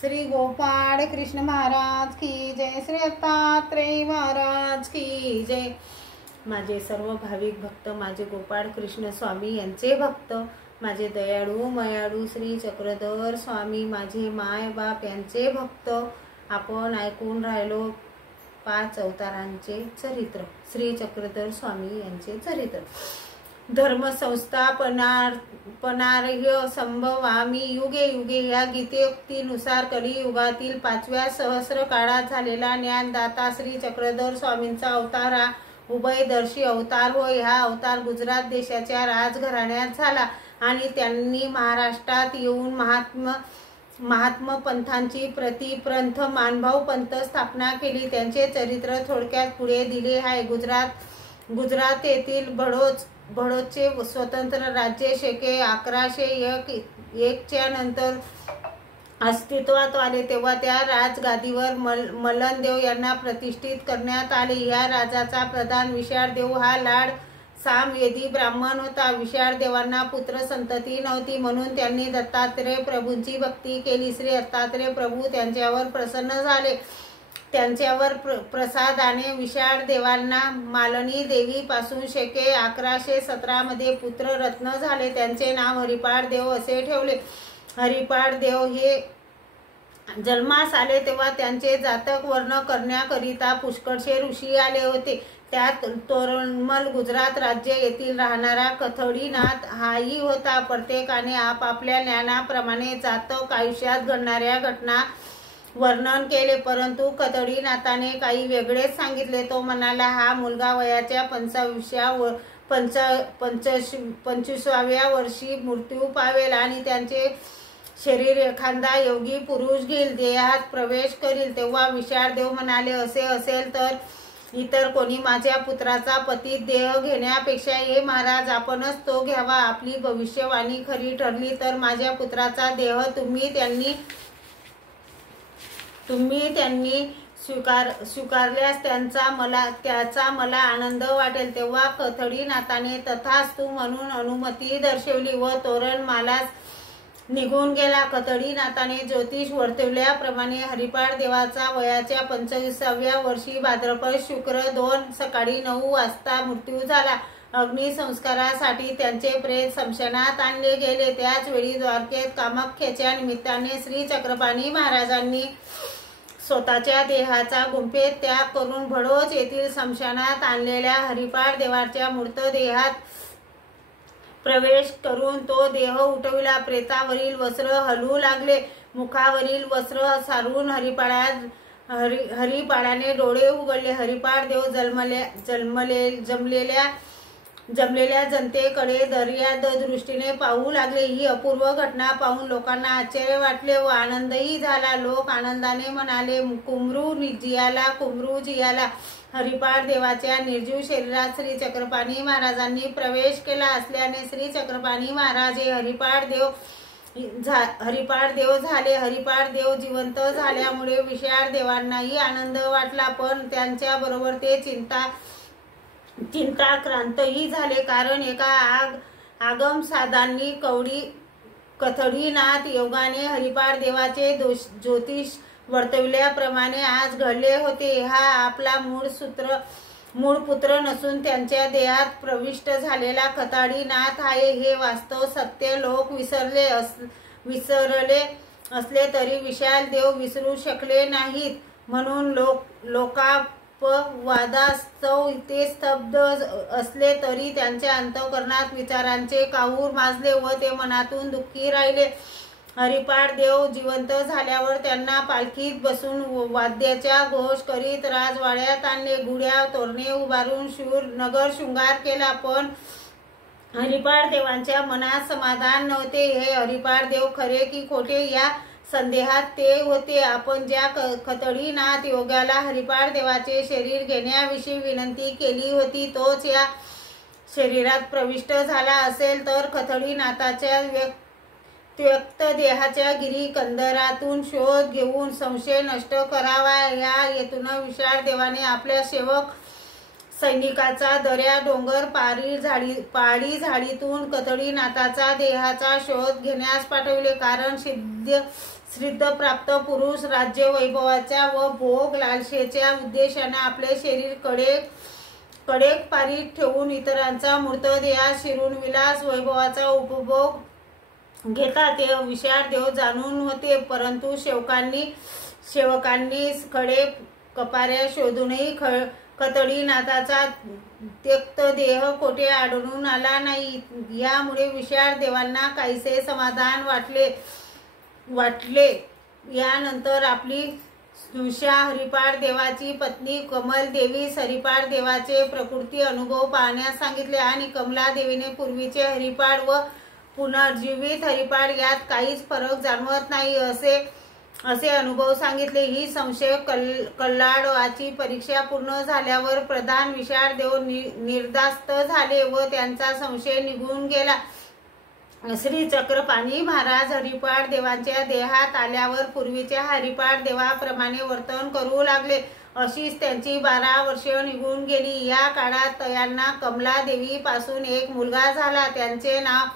श्री गोपाळ कृष्ण महाराज की जय, श्री दत्तात्रेय महाराज की जय। माझे सर्व भाविक भक्त, माझे गोपाळ कृष्ण स्वामी यांचे भक्त, माझे दयाळू मयाळू श्री चक्रधर स्वामी, माझे माय बाप यांचे भक्त, आपण ऐकून राहिलो 5 अवतारांचे चरित्र, श्री चक्रधर स्वामी यांचे चरित्र। धर्म संस्थापनार्ह संभवामी युगे युगे या गीतेनुसार कलियुगातील 5व्या सहस्र काळात झालेला ज्ञानदाता श्री चक्रधर स्वामींचा अवतार हा उभयदर्शी अवतार होय। हा अवतार गुजरात देशाच्या राजघराण्यात झाला आणि त्यांनी महाराष्ट्रात येऊन महात्म पंथांची प्रतिप्रंथ मानभाव पंथ स्थापना केली। त्यांचे चरित्र थोडक्यात पुढे दिले आहे। गुजरात येथील बडोदचे स्वतंत्र राज्य शके 1101 च्या नंतर अस्तित्वात आले, तेव्हा त्या राजगादीवर मलनदेव यांना प्रतिष्ठित करण्यात आले। या राजाचा प्रधान विशाळदेव हा लाड सामवेदी ब्राह्मण होता। विशाळदेवांना पुत्र संतती नव्हती, म्हणून त्यांनी दत्तात्रेय प्रभूंची भक्ती केली। श्री दत्तात्रेय प्रभू त्यांच्यावर प्रसन्न झाले। त्यांच्यावर प्रसादाने विशाळदेवांना मालनी देवी पासून शके 1117 मध्ये पुत्र रत्न झाले। त्यांचे नाव हरिपाळ देव असे ठेवले। हरिपाळ देव हे जन्मास आले तेव्हा त्यांचे जातक वर्ण करण्याकरिता पुष्कळशे ऋषी आले होते। त्यात तोरणमल गुजरात राज्य येथील राहणारा कथडीनाथ हाही होता। प्रत्येकाने आपापल्या ज्ञानाप्रमाणे जातक आयुष्यात घडणाऱ्या घटना वर्णन केले, परंतु कथडीनाथाने काही वेगळेच सांगितले। तो म्हणाला, हा मुलगा वयाच्या 25व्या वर्षी मृत्यू पावेल आणि त्यांचे शरीर एखादा योगी पुरुष घेईल, देहात प्रवेश करील। तेव्हा विशाळदेव म्हणाले, असे असेल तर इतर कोणी माझ्या पुत्राचा पतित देह घेण्यापेक्षा हे महाराज आपणच तो घ्यावा। आपली भविष्यवाणी खरी ठरली तर माझ्या पुत्राचा देह तुम्ही त्यांनी स्वीकारल्यास त्याचा मला आनंद वाटेल। तेव्हा कथडीनाथाने तथास्तु म्हणून अनुमती दर्शवली व तोरणमालास निघून गेला। कथडीनाथाने ज्योतिष वर्तवल्याप्रमाणे हरिपाळ देवाचा वयाच्या 25व्या वर्षी भाद्रपद शुक्र 2 सकाळी 9 वाजता मृत्यू झाला। अग्निसंस्कारासाठी त्यांचे प्रेत स्मशानात आणले गेले। त्याच वेळी द्वारकेत कामाख्याच्या निमित्ताने श्री चक्रपाणी महाराजांनी स्वतःच्या देहाचा गुंफेत त्याग करून बडोद येथील स्मशानात आणलेल्या हरिपाळ देवाच्या मृतदेहात प्रवेश करून तो देह उठविला। प्रेतावरील वस्त्र हलू लागले। मुखावरील वस्त्र सारून हरिपाळाने डोळे उघडले। हरिपाळ देव जमलेल्या जनतेकडे दर्याद दृष्टीने पाहू लागले। ही अपूर्व घटना पाहून लोकांना आश्चर्य वाटले व आनंदही झाला। लोक आनंदाने म्हणाले, कुमरू जियाला। हरिपाळ देवाच्या निर्जीव शरीरात श्री चक्रपाणी महाराजांनी प्रवेश केला असल्याने श्री चक्रपाणी महाराज हे हरिपाळ देव झाले। हरिपाळ देव जिवंत झाल्यामुळे विशाळ देवांनाही आनंद वाटला, पण त्यांच्या बरोबर ते चिंताक्रांतही झाले, कारण एका आगमसाधांनी कथडीनाथ योगाने हरिपाळ देवाचे ज्योतिष वर्तवल्याप्रमाणे आज घडले होते। हा आपला मूळ पुत्र नसून त्यांच्या देहात प्रविष्ट झालेला कथडीनाथ आहे, हे वास्तव सत्य लोक विसरले असले तरी विशाल देव विसरू शकले नाहीत। म्हणून लोकापवादास्तव ते स्तब्ध असले तरी त्यांच्या अंतःकरणात विचारांचे काहूर माजले व ते मनातून दुःखी राहिले। हरिपाळ देव जिवंत झाल्यावर त्यांना पालखीत बसून वाद्याचा घोष करीत राजवाड्यात आणले। गुढ्या तोरणे उभारून नगर शृंगार केला, पण हरिपाळ देवांच्या मनात समाधान नव्हते। हे हरिपाळ देव खरे की खोटे या संदेहात ते होते। आपण ज्या कथडीनाथ योगाला हरिपाळ देवाचे शरीर घेण्याविषयी विनंती केली होती तोच या शरीरात प्रविष्ट झाला असेल तर कथडीनाथाच्या व्यक्त देहाच्या गिरीकंदरातून शोध घेऊन संशय नष्ट करावा। या हेतून विशाळ देवाने आपल्या सेवक सैनिकाचा दऱ्या डोंगर पहाडी झाडीतून कथडीनाथाचा देहाचा शोध घेण्यास पाठविले, कारण सिद्धप्राप्त पुरुष राज्य वैभवाच्या व भोग लालसेच्या उद्देशाने आपले शरीर कडेक पारीत ठेवून इतरांचा मृतदेहात शिरून विलास वैभवाचा उपभोग घेतात ते विशाळ देव जाणून होते। परंतु सेवकांनी खडे कपाऱ्या शोधूनही कतडीनाथाचा त्यक्त देह कोठे आढळून आला नाही। यामुळे विशाळ देवांना काहीसे समाधान वाटले। यानंतर आपली स्नुषा हरिपाळ देवाची पत्नी कमल देवीस हरिपाळ देवाचे प्रकृती अनुभव पाहण्यास सांगितले आणि कमला देवीने पूर्वीचे हरिपाळ व पुनर्जीवित हरिपाळ यात काहीच फरक जाणवत नाही असे अनुभव सांगितले। ही संशय कल्लाळाची परीक्षा पूर्ण झाल्यावर प्रधान विशाळ देव निर्धास्त झाले व त्यांचा संशय निघून गेला। श्री चक्रपाणी महाराज हरिपाळ देवांच्या देहात आल्यावर पूर्वीच्या हरिपाळ देवाप्रमाणे वर्तन करू लागले। अशीच त्यांची 12 वर्षे निघून गेली। या काळात त्यांना कमला देवी पासून एक मुलगा झाला। त्यांचे नाव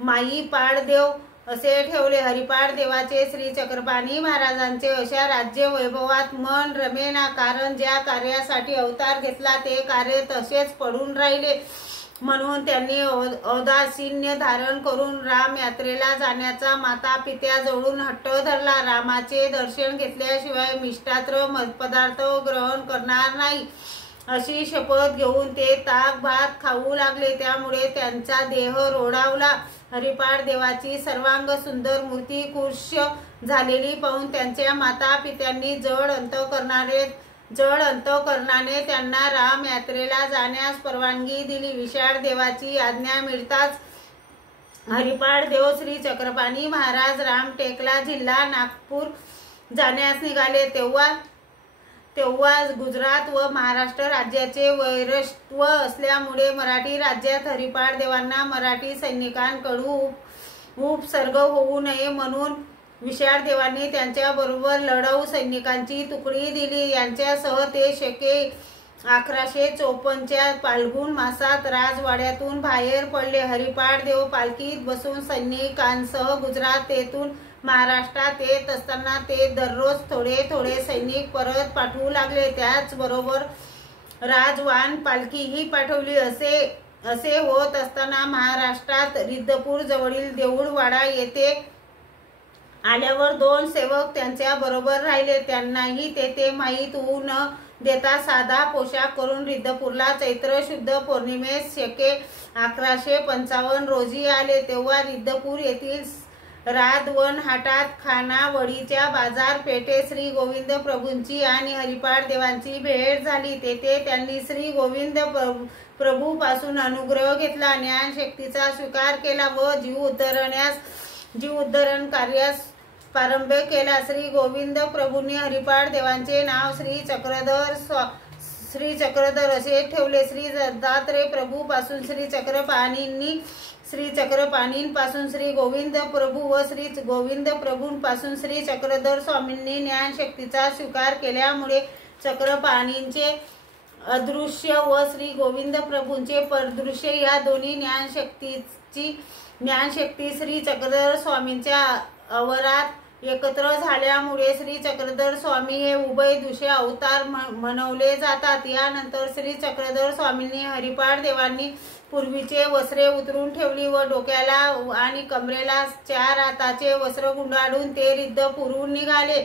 माईपाळदेव असे ठेवले। हरिपाळ देवाचे श्री चक्रपाणी महाराजांचे अशा राज्य वैभवात मन रमेना, कारण ज्या कार्यासाठी अवतार घेतला ते कार्य तसेच पडून राहिले। म्हणून त्यांनी औदासीन्य धारण करून राम यात्रेला जाण्याचा माता पित्याजवळून हट्ट धरला। रामाचे दर्शन घेतल्याशिवाय मिष्टात्र पदार्थ ग्रहण करणार नाही अशी शपथ घेऊन ते ताक भात खाऊ लागले। त्यामुळे त्यांचा देह रोडावला। हरिपाळ देवाची सर्वांग सुंदर मूर्ती कुर्श झालेली पाहून त्यांच्या माता पित्यांनी जड अंतःकरणाने त्यांना राम यात्रेला जाण्यास परवानगी दिली। विशाळ देवाची आज्ञा मिळताच हरिपाळ देव श्री चक्रपाणी महाराज रामटेकला जिल्हा नागपूर जाण्यास निघाले। तेव्हा गुजरात व महाराष्ट्र राज्याचे वैरत्व असल्यामुळे मराठी राज्यात हरिपाळ देवांना मराठी सैनिकांकडून उपसर्ग होऊ नये म्हणून विशाळ देवांनी त्यांच्या बरोबर लढाऊ सैनिकांची तुकडी दिली। यांच्यासह ते शके 1154च्या फाल्गुन मासात राजवाड्यातून बाहेर पडले। हरिपाळ देव पालखीत बसून सैनिकांसह गुजरात येथून महाराष्ट्रात येत असताना ते दररोज थोडे सैनिक परत पाठवू लागले। त्याचबरोबर राजवान पालखीही पाठवली। असे होत असताना महाराष्ट्रात रिद्धपूर जवळील देऊळवाडा येथे आल्यावर 2 सेवक त्यांच्या बरोबर राहिले। त्यांनाही तेथे माहीत होऊ न देता साधा पोशाख करून रिद्धपूरला चैत्र शुद्ध पौर्णिमेस शके 1155 रोजी आले। तेव्हा रिद्धपूर येथील राधवन हाटात खानावळीच्या बाजार पेठेत श्री गोविंद प्रभूंची आणि हरिपाळ देवांची भेट झाली। तेथे त्यांनी श्री गोविंद प्रभू पासून अनुग्रह घेतला, ज्ञानशक्तीचा स्वीकार केला व जीव उद्धरण कार्यास प्रारंभ केला। श्री गोविंद प्रभूंनी हरिपाळ देवांचे नाव श्री चक्रधर असे ठेवले। श्री दत्तात्रय प्रभू पासून श्री चक्रपाणींपासून श्री गोविंद प्रभू व श्री गोविंद प्रभूंपासून श्री चक्रधर स्वामींनी ज्ञानशक्तीचा स्वीकार केल्यामुळे चक्रपाणींचे अदृश्य व श्री गोविंद प्रभूंचे परदृश्य या दोन्ही ज्ञानशक्ती श्री चक्रधर स्वामींच्या अवरात एकत्र झाल्यामुळे श्री चक्रधर स्वामी हे उभय दृश्य अवतार म्हणवले जातात। यानंतर श्री चक्रधर स्वामींनी हरिपाळ देवांनी पूर्वीचे वस्त्रे उतरून ठेवली व डोक्याला आणि कमरेला 4 हाताचे वस्त्र गुंडाळून ते रिद्धपूरहून निघाले।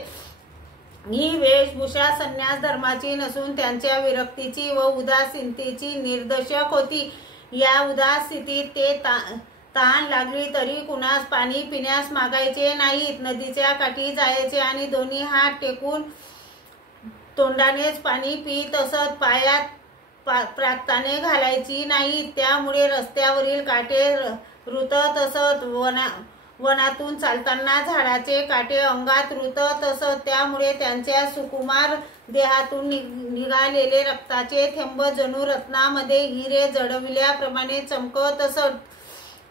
ही वेशभूषा संन्यास धर्माची नसून त्यांच्या विरक्तीची व उदासीनतेची निर्देशक होती। या उदास स्थितीत ते तहान लागली तरी कुणास पाणी पिण्यास मागायचे नाहीत। नदीच्या काठी जायचे आणि दोन्ही हात टेकून तोंडानेच पाणी पित असत। पायात प्राक्ताने घालायची नाहीत, त्यामुळे रस्त्यावरील काटे रुतत असत। वनातून चालताना झाडाचे काटे अंगात रुतत असत, त्यामुळे त्यांच्या सुकुमार देहातून निघालेले रक्ताचे थेंब जणू रत्नामध्ये हिरे जडविल्याप्रमाणे चमकत असत।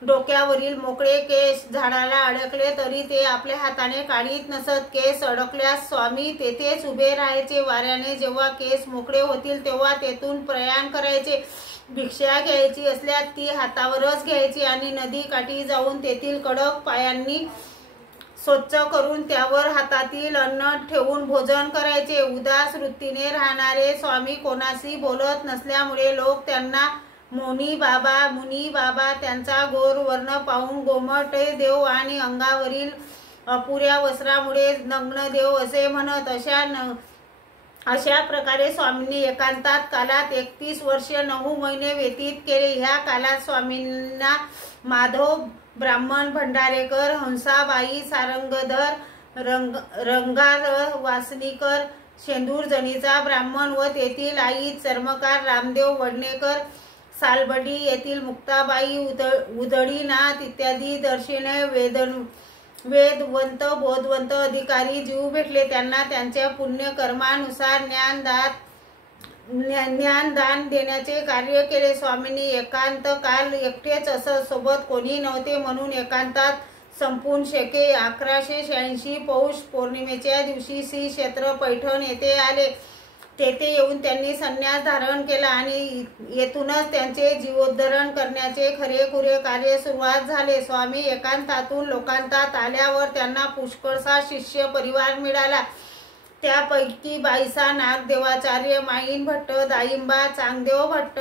डोक्यावरील मोकळे केस झाडाला अडकले तरी ते आपल्या हाताने काढीत नसत। केस अडकल्यास स्वामी तेथेच उभे राहायचे। वाऱ्याने जेव्हा केस मोकळे होतील तेव्हा तेथून प्रयाण करायचे। भिक्षा घ्यायची असल्यास ती हातावरच घ्यायची आणि नदी काठी जाऊन तेथील कडक पायांनी स्वच्छ करून त्यावर हातातील अन्न ठेवून भोजन करायचे. उदास वृत्तीने राहणारे स्वामी कोणाशी बोलत नसल्यामुळे लोक त्यांना मुनी बाबा त्यांचा गोर वर्ण पाहून गोमटे देव आणि अंगावरील अपुऱ्या वस्त्रामुळे नग्न देव असे म्हणत. अशा प्रकारे स्वामींनी एकांतात कालात 31 वर्ष 9 महिने व्यतीत केले. ह्या कालात स्वामींना माधव ब्राह्मण भंडारेकर, हंसाबाई सारंगधर, रंगार वासनीकर, शेंदूरजणीचा ब्राह्मण व तेथील आई चर्मकार रामदेव वडनेकर, सालबडी येथील मुक्ताबाई उधळीनाथ इत्यादी दर्शने वेदवंत बोधवंत अधिकारी जीव भेटले. त्यांना त्यांच्या पुण्यकर्मानुसार ज्ञानदान देण्याचे कार्य केले. स्वामींनी एकांत काल एकटेच असत, सोबत कोणी नव्हते म्हणून एकांतात संपून शेके. 1186 पौष पौर्णिमेच्या दिवशी श्री क्षेत्र पैठण येथे आले. तेथे येऊन त्यांनी संन्यास धारण केला आणि येथूनच त्यांचे जीवोद्धरण करण्याचे खरेखुरे कार्य सुरुवात झाले. स्वामी एकांतातून लोकांतात आल्यावर त्यांना पुष्कळसा शिष्य परिवार मिळाला. त्यापैकी बाईसा नागदेवाचार्य, माईन भट्ट, दाईंबा, चांगदेव भट्ट,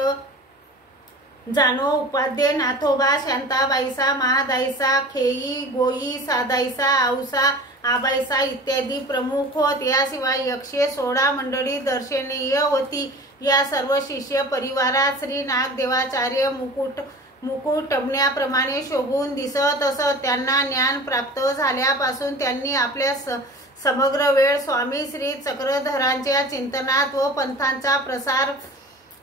जानो उपाध्ये, नाथोबा, शांताबाईसा, महादाईसा, खेई, गोई, सादाईसा, औसा, आबाईसा इत्यादी प्रमुख होत. याशिवाय 116 मंडळी दर्शनीय होती. या सर्व शिष्य परिवारात श्री नागदेवाचार्य मुकुटमण्याप्रमाणे शोभून दिसत असत. त्यांना ज्ञान प्राप्त झाल्यापासून त्यांनी आपल्या समग्र वेळ स्वामी श्री चक्रधरांच्या चिंतनात व पंथांचा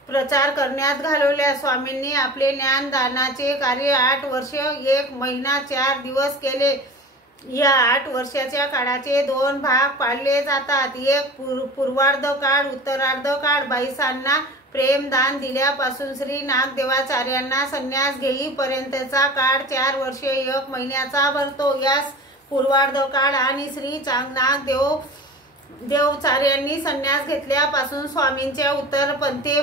प्रचार करण्यात घालवल्या. स्वामींनी आपले ज्ञानदानाचे कार्य 8 वर्ष 1 महिना 4 दिवस केले. या 8 वर्षाच्या काळाचे 2 भाग पाडले जातात. एक पूर्वार्ध काळ, उत्तरार्ध काळ. बाईसांना प्रेमदान दिल्यापासून श्री नागदेवाचार्यांना संन्यास घेईपर्यंतचा काळ 4 वर्ष 1 महिन्याचा भरतो. यास पूर्वार्ध काळ आणि श्री देवचार्यांनी संन्यास घेतल्यापासून स्वामींच्या उत्तरपंथी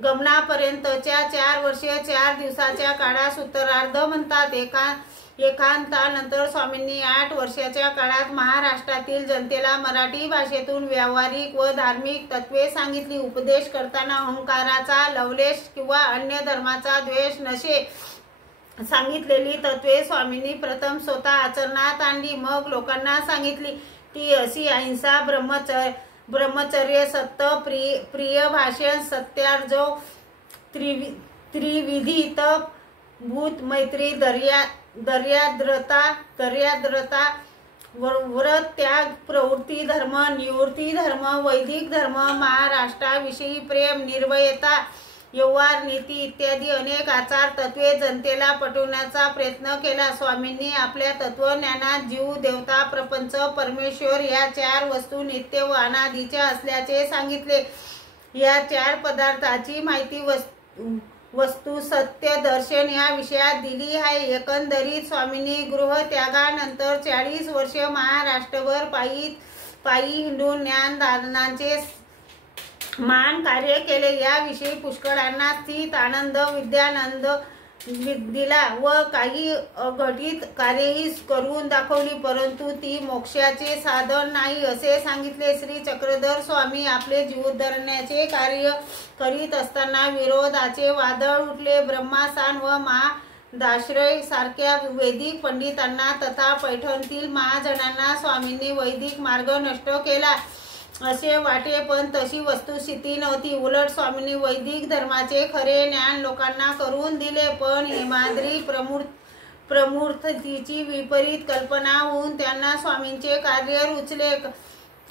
गमनापर्यंतच्या 4 वर्ष 4 दिवसाच्या काळास उत्तरार्ध म्हणतात. एकांतानंतर स्वामींनी 8 वर्षाच्या काळात महाराष्ट्रातील जनतेला मराठी भाषेतून व्यावहारिक व धार्मिक तत्वे सांगितली. उपदेश करताना अहंकाराचा लवलेश किंवा अन्य धर्माचा द्वेष नसे सांगितलेली तत्वे स्वामींनी प्रथम स्वतः आचरणात आणली, मग लोकांना सांगितली. ती अशी अहिंसा, ब्रह्मचर्य, सत्य, प्रिय भाषण, सत्यार्जव, त्रिविधी तप, भूत मैत्री, दर्याद्रता, व्रत, त्याग, प्रवृत्ती धर्म, निवृत्ती धर्म, वैदिक धर्म, महाराष्ट्राविषयी प्रेम, निर्भयता, व्यवहार नीती इत्यादी अनेक आचार तत्वे जनतेला पटवण्याचा प्रयत्न केला. स्वामींनी आपल्या तत्वज्ञानात जीव, देवता, प्रपंच, परमेश्वर या 4 वस्तू नित्य व अनादीच्या असल्याचे सांगितले. या 4 पदार्थाची माहिती वस्तू, सत्य, दर्शन या विषयात दिली आहे. एकंदरीत स्वामींनी गृहत्यागानंतर 40 वर्ष महाराष्ट्रभर पायी हिंडून ज्ञानदानाचे मान कार्य केले. याविषयी पुष्कळांना स्थित आनंद विद्यानंद दिला व काही अघटित कार्यही करून दाखवली, परंतु ती मोक्षाचे साधन नाही असे सांगितले. श्री चक्रधर स्वामी आपले जीवोद्धरणाचे कार्य करीत असताना विरोधाचे वादळ उठले. ब्रह्मासान व महादाश्रय सारख्या वैदिक पंडितांना तथा पैठणतील महाजनांना स्वामींनी वैदिक मार्ग नष्ट केला असे वाटे, पण तशी वस्तुस्थिती नव्हती. उलट स्वामींनी वैदिक धर्माचे खरे ज्ञान लोकांना करून दिले. पण हेमाद्री प्रमूर्तीची विपरीत कल्पना होऊन त्यांना स्वामींचे कार्य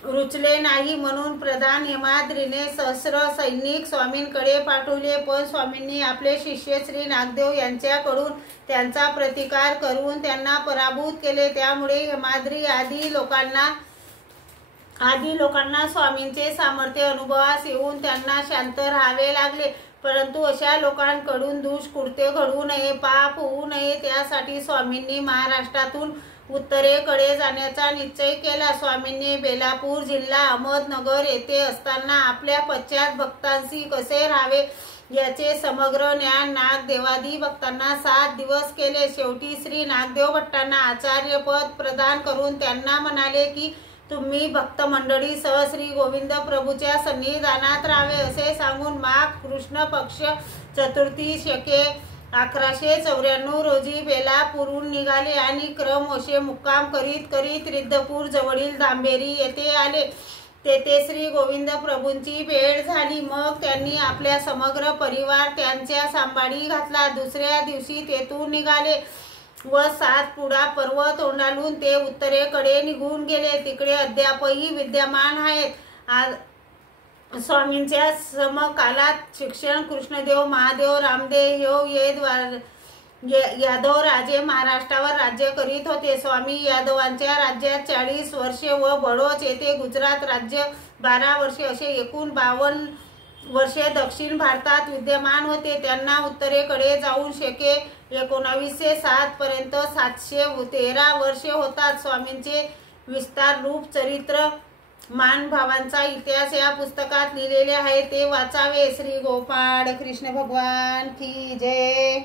रुचले नाही, म्हणून प्रधान हेमाद्रीने सहस्र सैनिक स्वामींकडे पाठवले. पण स्वामींनी आपले शिष्य श्री नागदेव यांच्याकडून त्यांचा प्रतिकार करून त्यांना पराभूत केले. त्यामुळे हेमाद्री आदी लोकांना स्वामींचे सामर्थ्य अनुभवास येऊन त्यांना शांत राहावे लागले. परंतु अशा लोकांकडून दुष्कृत्य घडू नये, पाप होऊ नये, त्यासाठी स्वामींनी महाराष्ट्रातून उत्तरेकडे जाण्याचा निश्चय केला. स्वामींनी बेलापूर जिल्हा अहमदनगर येथे असताना आपल्या पश्चात भक्तांशी कसे राहावे याचे समग्र ज्ञान नागदेवादी भक्तांना 7 दिवस केले. शेवटी श्री नागदेव भट्टांना आचार्यपद प्रदान करून त्यांना म्हणाले की तुम्ही भक्त मंडळीसह श्री गोविंद प्रभूच्या सन्निधानात राहावे असे सांगून माघ कृष्ण पक्ष चतुर्थी शके 1194 रोजी बेलापूरहून निघाले आणि क्रमोशे मुक्काम करीत करीत रिद्धपूर जवळील दांबेरी येथे आले. तेथे श्री गोविंद प्रभूंची भेट झाली. मग त्यांनी आपल्या समग्र परिवार त्यांच्या सांभाळी घातला. दुसऱ्या दिवशी तेथून निघाले व सातपुडा पर्वत ओलांडून ते उत्तरेकडे निघून गेले. तिकडे अद्यापही विद्यमान आहेत. स्वामींच्या समकालात शिक्षण कृष्णदेव महादेव रामदेव यादव राजे महाराष्ट्रावर राज्य करीत होते. स्वामी यादवांच्या राज्यात 40 वर्षे व बडोच येथे गुजरात राज्य 12 वर्षे असे एकूण 52 वर्षे दक्षिण भारतात विद्यमान होते. त्यांना उत्तरेकडे जाऊन शके 1907 पर्यंत 713 वर्षे होतात. स्वामींचे विस्तार रूप चरित्र मानभावांचा इतिहास या पुस्तकात लिहिलेले आहे. ते वाचावे. श्री गोपाळ कृष्ण भगवान की जय.